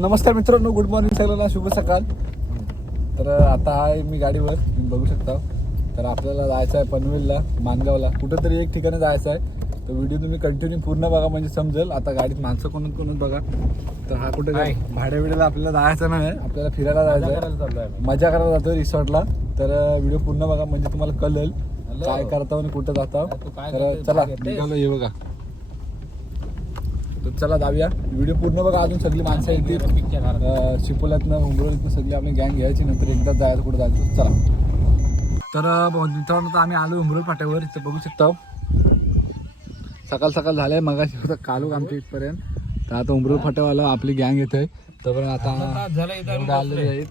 नमस्कार मित्रांनो, good morning सगळ्यांना, शुभ सकाळ. तर आता आहे मी गाडीवर, तुम्ही बघू शकता. तर आपल्याला जायचं आहे पनवेलला, मानगावला, कुठंतरी एक ठिकाणी जायचं आहे. तर व्हिडिओ तुम्ही कंटिन्यू पूर्ण बघा म्हणजे समजेल. आता गाडीत माणसं कोण बघा. तर हा कुठे काय भाड्या बिड्याला आपल्याला जायचं नाही, आपल्याला फिरायला जायचं आहे, मजा करायला जातोय रिसॉर्टला. तर व्हिडिओ पूर्ण बघा म्हणजे तुम्हाला कळेल काय करता आणि कुठं जाता. तर चला निघालो, हे बघा. तर चला जाऊया, व्हिडिओ पूर्ण बघा. अजून सगळी माणसं येतील, चिपोल्यातनं उंबरोलीतनं सगळी आपली गँग घ्यायची, नंतर एकदाच जायचं कुठं जायचं. चला. तर मित्रांनो आता आम्ही आलो उंबरोली फाट्यावर. इथं बघू शकता सकाळ सकाळ झालंय, मगाशी होतं कालू आमच्या इथपर्यंत. तर आता उंबरोली फाट्यावाला आपली गँग येते. तर आता आलेले आहेत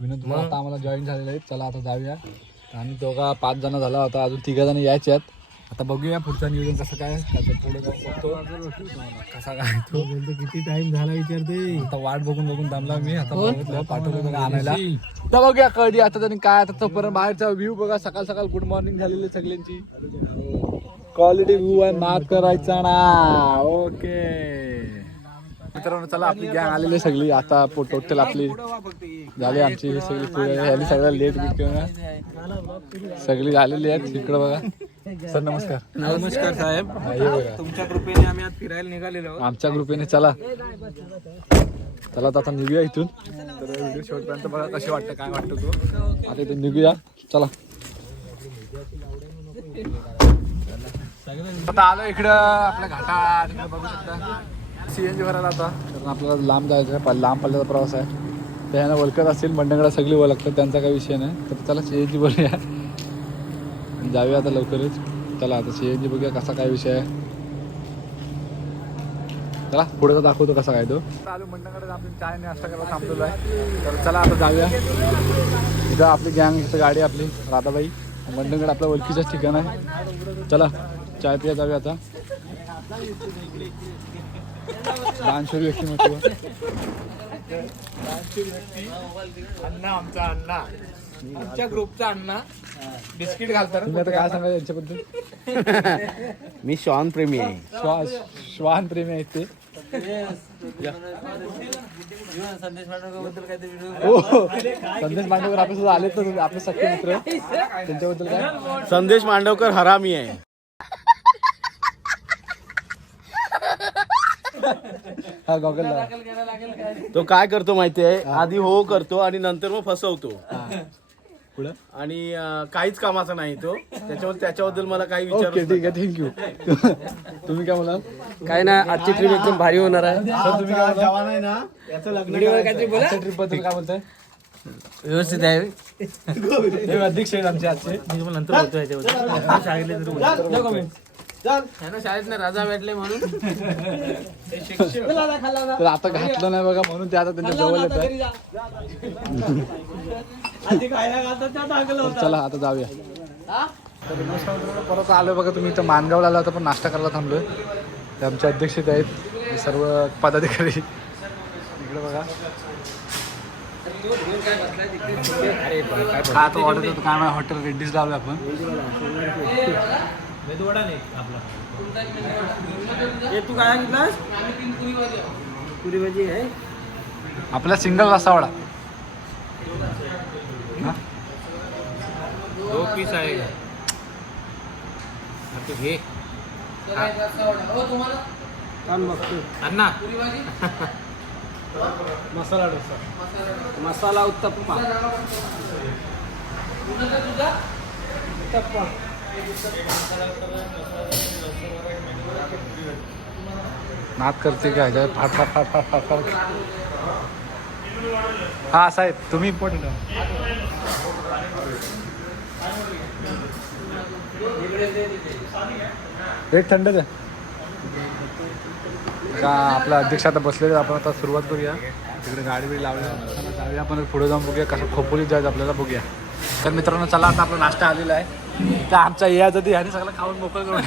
विनोद, आता आम्हाला जॉईन झालेले आहेत. चला आता जाऊया. आम्ही दोघा 5 जण झाला होता, अजून 3 जण यायचे आहेत. आता बघूया पुढचं नियोजन कसं काय, त्याचं पुढे जाऊन बघतो कसा काय तो. किती टाइम झाला विचारते. आता वाट बघून दमला मी. आता बघितलं पाठवलं बघा आणायला. तर बघूया कधी आता त्यांनी काय. आता तोपर्यंत बाहेरचा व्ह्यू बघा. सकाळ सकाळ गुड मॉर्निंग झालेली सगळ्यांची. क्वालिटी व्ह्यू आहे, मार्क करायचा ना. ओके मित्रांनो, चला आपली गँग आलेली सगळी. आता टोटल आपली झाली आमची ही सगळी पुढे सगळं लेट सगळी झालेली आहेत. इकडं बघा. सर नमस्कार. नमस्कार साहेब. तुमच्या कृपेने आम्ही आज फिरायला निघालेलो आहोत. आमच्या ग्रुपेने चला आता निघूया इथून. तर व्हिडिओ शेवटपर्यंत बघा कसे वाटतं, काय वाटतं तो. आता इथून निघूया, चला. आता आलो इकडं आपल्या घाटात, बघू शकता CNG भरायला. आता कारण आपल्याला लांब जायचं आहे, लांब पल्ल्याचा प्रवास आहे. त्यानं ओळखत असतील मंडळाला सगळी ओळखतात, त्यांचा काही विषय नाही. तर चला CNG भरूया, जाऊया आता लवकरच. चला आता CNG बघूया कसा काय विषय आहे. चला पुढे दाखवतो कसा काय तो. आलो मंडळाकडे, आपण चाय नाश्ता करायला थांबलेलो आहे. तर चला आता जाऊया. इथं आपली गँग, इथं गाडी आपली राधाबाई. मंडळाकडे आपल्या ओळखीचंच ठिकाण आहे. चला चाय पिया जाऊया आता. दानशूर व्यक्तिमत्व, अण्णा, आमचा अण्णा, आमच्या ग्रुपचा अण्णा बिस्किट घालतात. तुम्ही आता काय सांगा यांच्याबद्दल. मी श्वान प्रेमी आहे. श्वान प्रेमी आहेत ते. संदेश मांडवकर काहीतरी संदेश मांडवकर आपल्या सुद्धा आले, तर आपले सख्खे मित्र, त्यांच्याबद्दल काय. संदेश मांडवकर हरामी आहे. हा गॉगलला तो काय करतो माहितीये, आधी हो करतो आणि नंतर मग फसवतो. पुढं आणि काहीच कामाचा नाही तो. त्याच्याबद्दल मला काही ओके, विचार. ठीक आहे, थँक्यू. तुम्ही काय बोला. काय ना, आजची ट्रिप एकदम भारी होणार आहे. तुम्ही काय बोला. जवान आहे ना, याचं लग्न काहीतरी बोला. ट्रिप बद्दल काय बोलताय. व्यवस्थित आहे. हे अध्यक्ष आहेत आमचे आजचे. मी तुम्हाला नंतर बोलतो याच्याबद्दल. सांगितले शाळेत ना राजा भेटले म्हणून. तर आता घातलं नाही बघा, म्हणून ते आता त्यांच्या जवळ येत आहे. चला आता जाऊया. तर नमस्कार, परत आलो बघा. तुम्ही इथं मानगावला आला होता, पण नाश्ता करायला थांबलोय. ते आमचे अध्यक्ष आहेत, हे सर्व पदाधिकारी. इकडे बघा काय तो ऑर्डर होतं, काय नाही, हॉटेल रेड्डीज लावलं आपण. तू काय सांगितलास. पुरी भाजी आहे आपला सिंगल रस्सावडा. दो पीस आहे घे. अण्णा मसाला डोसा, मसाला उत्तप्पा. नाद करते काय फाट फाट फाट फाट फाट फाट. हा साहेब, तुम्ही इम्पॉर्टंट आहे. एक थंडच आहे का. आपला अध्यक्ष आता बसलेले, आपण आता सुरुवात करूया. तिकडे गाडी बिडी लावल्या जाऊया आपण, पुढे जाऊन बघूया कसं खोपोलीत जायचं आपल्याला, बघूया. तर मित्रांनो चला, आता आपला नाश्ता आलेला आहे. तर आमचा यायचं ते ह्याने सगळं खाऊन मोकळ करून.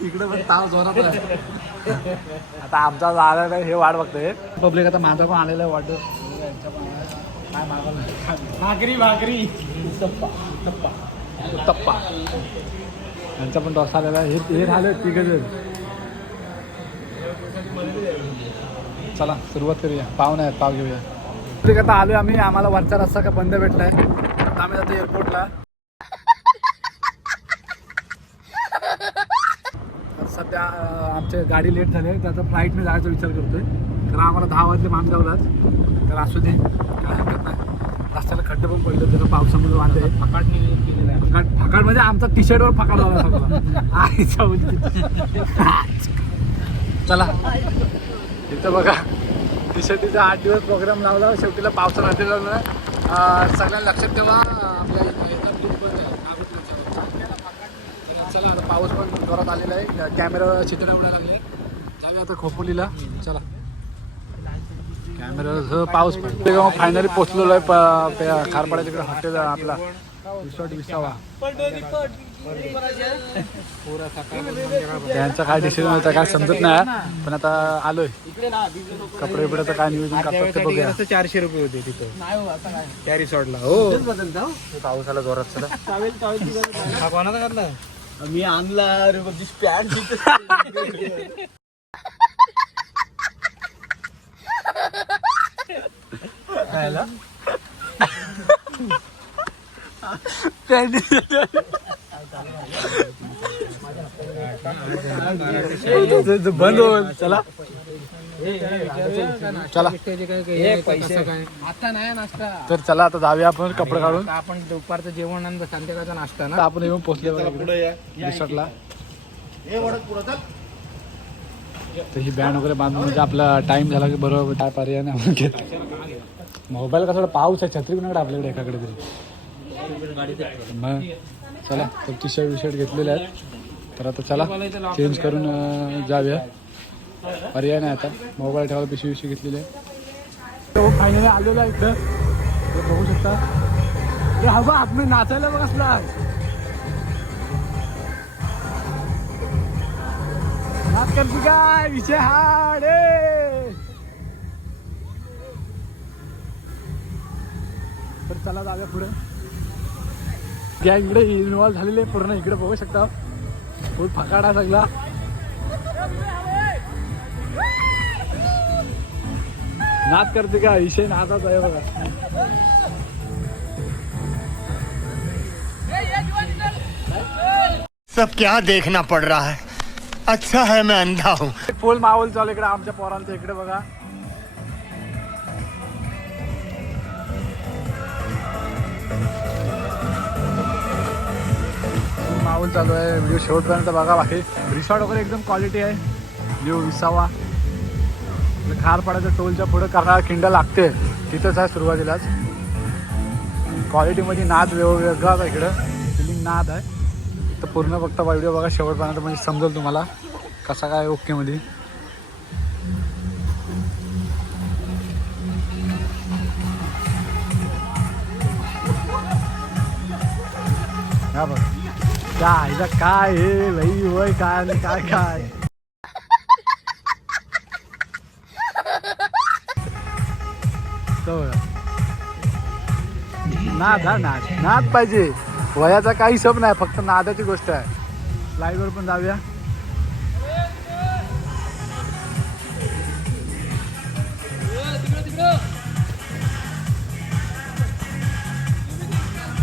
इकडे पण ताव जोरात आहे. आता आमचा आलेला नाही, हे वाट बघतोय पब्लिक. आता माझा पण आलेला आहे वाट. काय मागवलं, भाकरी उत्तप्पा. यांचा पण डोसा आलेला. हे झालं तिघ जण. चला सुरुवात करूया. पाव नाही पाव घेऊया. ठीक आता आलोय आम्ही. आम्हाला वरचा रस्ता का बंद भेटलाय. आता आम्ही जातो एअरपोर्टला. सध्या आमची गाडी लेट झाली आहे. त्याचा फ्लाईटने जायचा विचार करतोय. कारण आम्हाला 10 वाजले मानगावलाच. तर असू दे काय हरकत नाही. रस्त्याला खड्डे पण पडले जरा पावसामुळे वाढले. फकाड म्हणजे आमचा टी शर्टवर फकाड झाला सगळा. चला इथं बघा टी शर्टीचा 8 दिवस प्रोग्राम लावला. शेवटीला पावसाला हटेल सगळ्यांना लक्षात ठेवा. आपल्या चला आता पाऊस पण जोरात आलेला आहे. कॅमेरा चित्र उडायला लागले. जाऊया आता खोपोलीला. चला कॅमेरा पाऊस पण फायनली पोचलेलो आहे खारपाडा तिकडे हॉटेल आपला रिसॉर्ट विसावा. त्यांचा काय डिसिजन होता काय समजत नाही. पण आता आलोय. कपडे बिपड्याचं काय नियोजन करतात ते बघूया. 400 रुपये होते तिथं त्या रिसॉर्टला. हो पाऊस आला जोरात. हा कोणाचा घातला? मी आणला अरे बघ पॅन्ट बंद होईल. चला चला आता नाही नाश्ता. तर चला आता जाऊया आपण कपडे काढून. आपण दुपारचं जेवण आणि संध्याकाळचा नाश्ता ना. आपण येऊन पोहोचले रिसॉर्टला. तर ही बँड वगैरे बांधून म्हणजे आपला टाइम झाला की बरोबर काय पर्याय नाही. मोबाईल कसा पाऊस आहे. छत्री कुणाकडे आपल्याकडे एकाकडे तरी. मग चला तर टी शर्ट विशर्ट घेतलेले आहेत. तर आता चला चेंज करून जाऊया. पर्याय नाही आता. मोबाईल ठेवायला पिशवी घेतलेली आहे. फायनली आलेलो आहे इकडं. हे बघू शकता. हे हवा आतमध्ये नाचायला बघ असला. नाच करते काय विषय हा रे. तर चला जाऊया पुढे. गॅंग इकडे इन्व्हॉल्व झालेले पूर्ण. इकडे बघू शकता फुल फकाडा सगळा. नाच करते का विषय नाचाच आहे बघा. सब क्या देखना पड़ रहा है. अच्छा है मैं अंधा हूँ. फुल माहोल चालू इकडे आमच्या पोरांचं. इकडे बघा माहोल चालू आहे. व्हिडिओ शेवटपर्यंत बघा. बाकी रिसॉर्ट वगैरे एकदम क्वालिटी आहे. न्यू विसावा खारपाड्याच्या टोलच्या पुढे करणारा खिंड लागते तिथंच आहे सुरुवातीलाच. क्वालिटीमध्ये नाद वेगळाच आहे. इकडं फिलिंग नाद आहे. तर पूर्ण फक्त व्हिडिओ बघा शेवटपर्यंत म्हणजे समजेल तुम्हाला कसा काय ओके मध्ये. हा बघ काय काय हे भाई वय काय काय काय. नाद हा नाद नाद पाहिजे. वयाचा काही हिशोब नाही. फक्त नादाची गोष्ट आहे. स्लाईडवर पण जाऊया.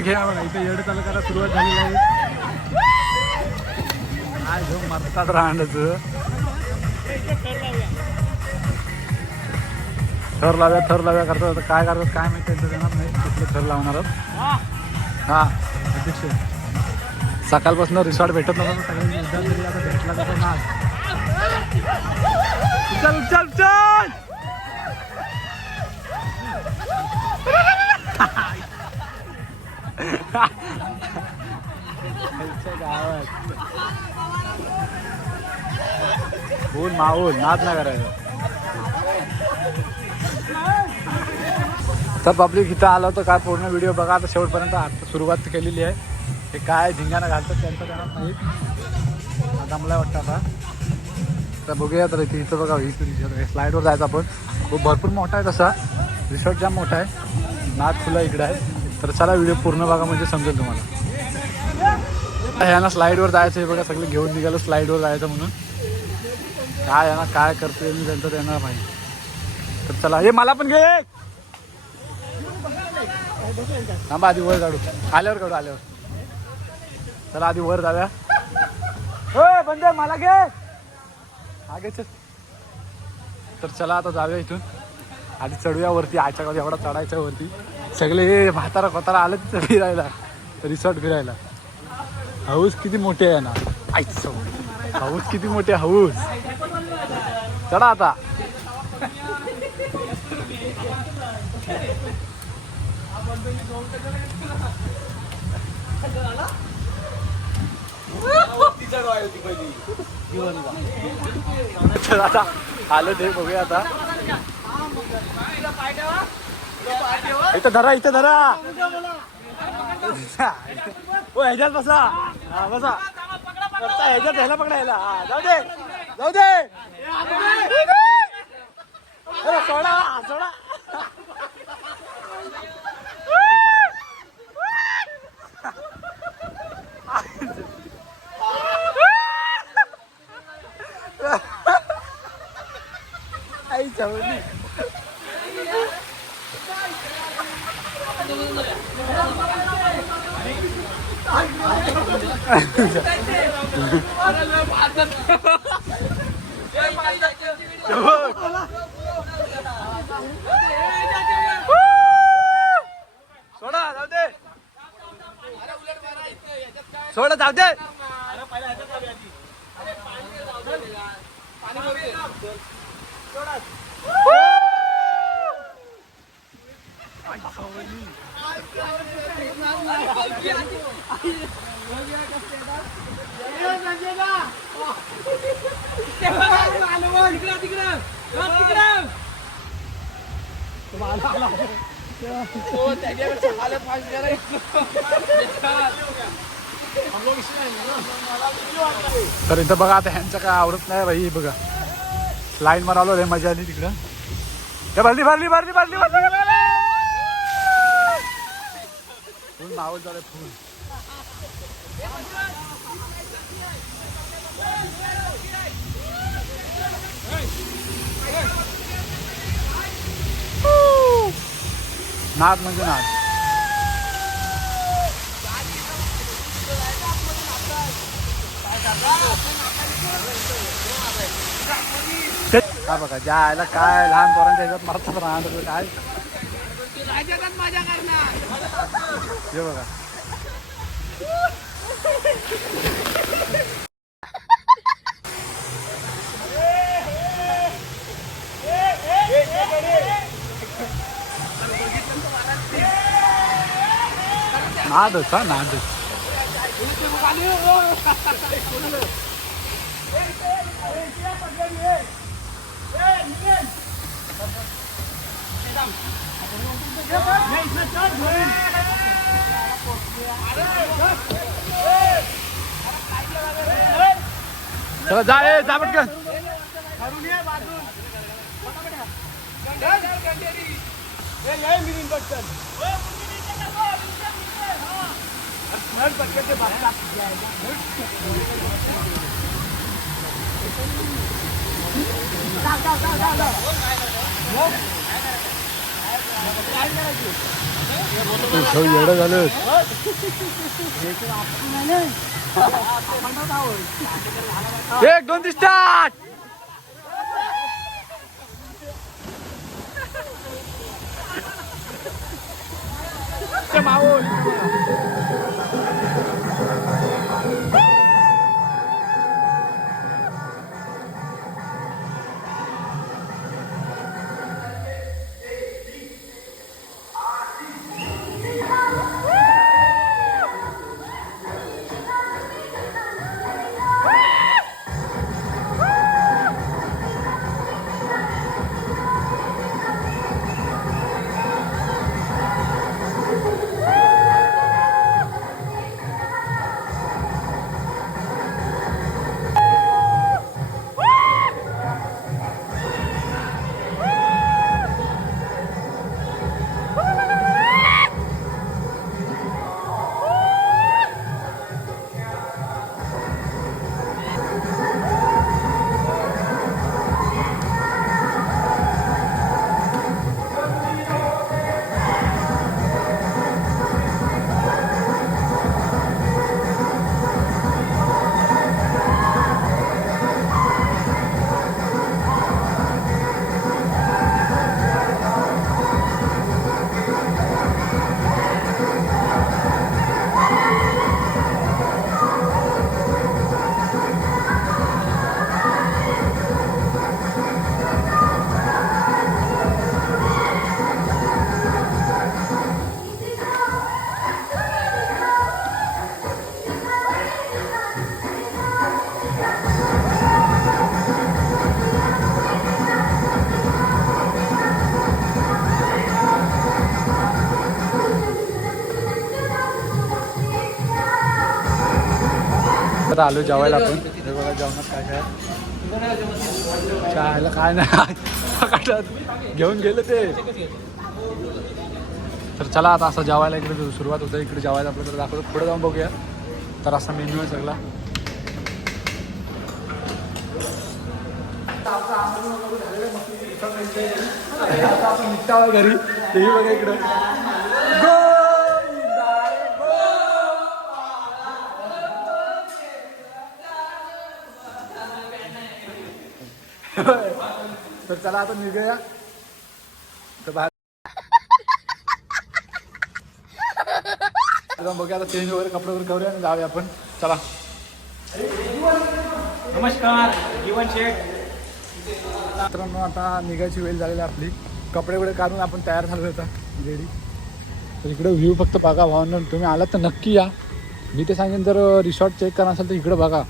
घ्या बघा इथे येड तालुक्याला सुरुवात झालेली आहे. काय घेऊन मरतात राहण्याचं. थर लाव्या करतात. आता काय करतात काय माहिती. देणार नाही कुठलं थर लावणार. हा अध्यक्ष सकाळपासून रिसॉर्ट भेटत नव्हतं. सगळ्यांनी तरी आता भेटला कसं ना. चल चल चल गावात फुल माहोल. नाद नाही करायचा. तर पब्लिक इथं आलं होतं काय पूर्ण व्हिडिओ बघा. आता शेवटपर्यंत आता सुरुवात केलेली आहे. हे काय धिंगाणा घालतात त्यांचं त्यांना नाही. आता मला वाटतं आता तर बघूया. तर इथं बघा इथं स्लाईडवर जायचं आपण. खूप भरपूर मोठा आहे तसा. रिसॉर्ट जाम मोठा आहे. नाद फुला इकडे आहे. तर चला व्हिडिओ पूर्ण बघा म्हणजे समजेल तुम्हाला. ह्यांना स्लाईडवर जायचं आहे बघा. सगळे घेऊन निघालो स्लाईडवर जायचं म्हणून. काय यांना काय करतोय मी त्यांचं त्यांना माहिती. तर चला हे मला पण घे थांबा आधी वर काढू आल्यावर चला आधी वर जाऊया हो बंद मला घे हा घे चल तर चला आता जाऊया इथून आधी चढूया वरती आजच्या गावात एवढा चढायच्या वरती सगळे म्हातारा कोतारा आलं तिथं फिरायला रिसॉर्ट फिरायला हाऊस किती मोठे आहे ना हाऊस किती मोठे हाऊस चढा आता आता आलं ते बघूया आता इथं धरा ओ ह्याच्यात बसा हा बसा ह्याच्यात ह्याला पकडायला हा जाऊ दे अरे सोडा आई चावली सोडा जाऊ दे तर इथं बघा आता ह्यांचं काय आवडत नाही भाई बघा लाईन मारालो रे मजा आली तिकडं भरली फुल मावत झालं फुल नाद म्हणजे नाद हा बघा ज्याला काय लहान पोरांच्या ह्याच्यात मारतात राहणार काय हे बघा नादच हा नादच चला जा पटकन एवढं झालं 1 2 3 स्टार्ट माऊल आता आलो जेवायला आपण. हे बघा जेवणात काय काय चहाला काय नाही घेऊन गेलं ते. तर चला आता असं जेवायला इकडे सुरुवात होतं. इकडे जेवायला आपलं तर दाखवतो, पुढे जाऊन बघूया. तर असा मेन्यू आहे सगळा. आपण निघता घरी तेही बघा इकडं तर चला आता निघूया. तर बाहेर बघूया आता चेंज वगैरे कपडे वगैरे करूया आणि जाऊया आपण. चला. नमस्कार जीवन शेठ. मित्रांनो आता निघायची वेळ झालेली आपली. कपडे वगैरे काढून आपण तयार झालो होता रेडी. तर इकडे व्ह्यू फक्त बघा भावना. तुम्ही आलात तर नक्की या. मी ते सांगेन जर रिसॉर्ट चेक करा असेल तर इकडे बघा.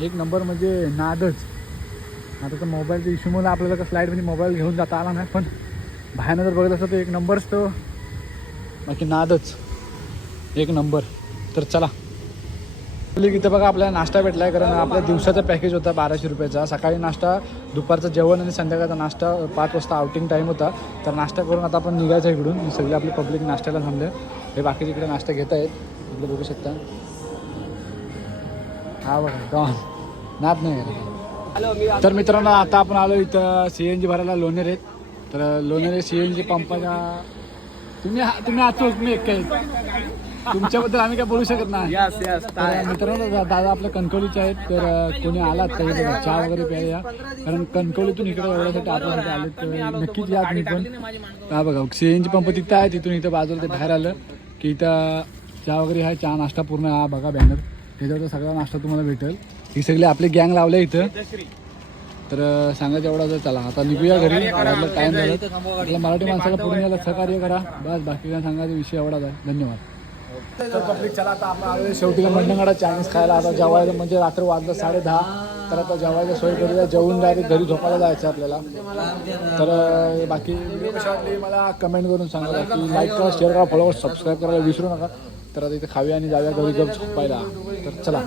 एक नंबर म्हणजे नादच. आता तर मोबाईलच्या इश्यूमुळे आपल्याला का फ्लाईटमध्ये मोबाईल घेऊन जाता आला नाही, पण बाहेरनं जर बघितलं असतं तर एक नंबरच तो. बाकी नादच एक नंबर. तर चला इथं बघा आपल्याला नाश्ता भेटला आहे. कारण आपल्या दिवसाचा पॅकेज होता 1200 रुपयाचा. सकाळी नाश्ता, दुपारचं जेवण आणि संध्याकाळचा नाश्ता. 5 वाजता आउटिंग टाईम होता. तर नाश्ता करून आता आपण निघायचं इकडून. सगळे आपले पब्लिक नाश्त्याला थांबले. हे बाकीचे इकडे नाश्ता घेत आहेत. इकडे बघू शकता. हा बघा डॉन नाद नाही. तर मित्रांनो आता आपण आलो इथं CNG भरायला लोणेर आहेत. तर लोणेर CNG पंपाच्या तुम्ही आतोच मी एक काही तुमच्याबद्दल आम्ही काय बोलू शकत नाही. तर मित्रांनो दादा आपल्या कणकवलीचे आहेत. तर कोणी आलात तरी चहा वगैरे प्यायला, कारण कणकवलीतून इकडे एवढ्यासाठी आपल्यासाठी आले तर नक्कीच या तुम्ही पण. हा बघा CNG पंप तिथं आहे. तिथून इथं बाजूला ते बाहेर आलं की इथं चहा वगैरे आहे. चहा नाश्ता पूर्ण हा बघा बॅनर, त्याच्यावर सगळा नाश्ता तुम्हाला भेटेल. ही सगळी आपली गँग लावले इथं. तर सांगायचं एवढा जर चला आता निघूया घरी. आपला टाईम झाला. आपल्या मराठी माणसाला पूर्ण याला सहकार्य करा बस. बाकी काय सांगायचा विषय एवढाच आहे. धन्यवाद. तर पब्लिक चला आता आपण आलो शेवटी मंडणगडा चायनीज खायला. आता जेवायला म्हणजे रात्र वाजलं 10:30. तर आता जेवायला सोय करूया. जेवून डायरेक्ट घरी झोपायला जायचं आपल्याला. तर बाकी व्हिडिओ कशी वाटली मला कमेंट करून सांगा. की लाईक करा, शेअर करा, फॉलो, सबस्क्राईब करायला विसरू नका. तर आता इथे खाऊया आणि जाऊया घरी झोपायला. तर चला.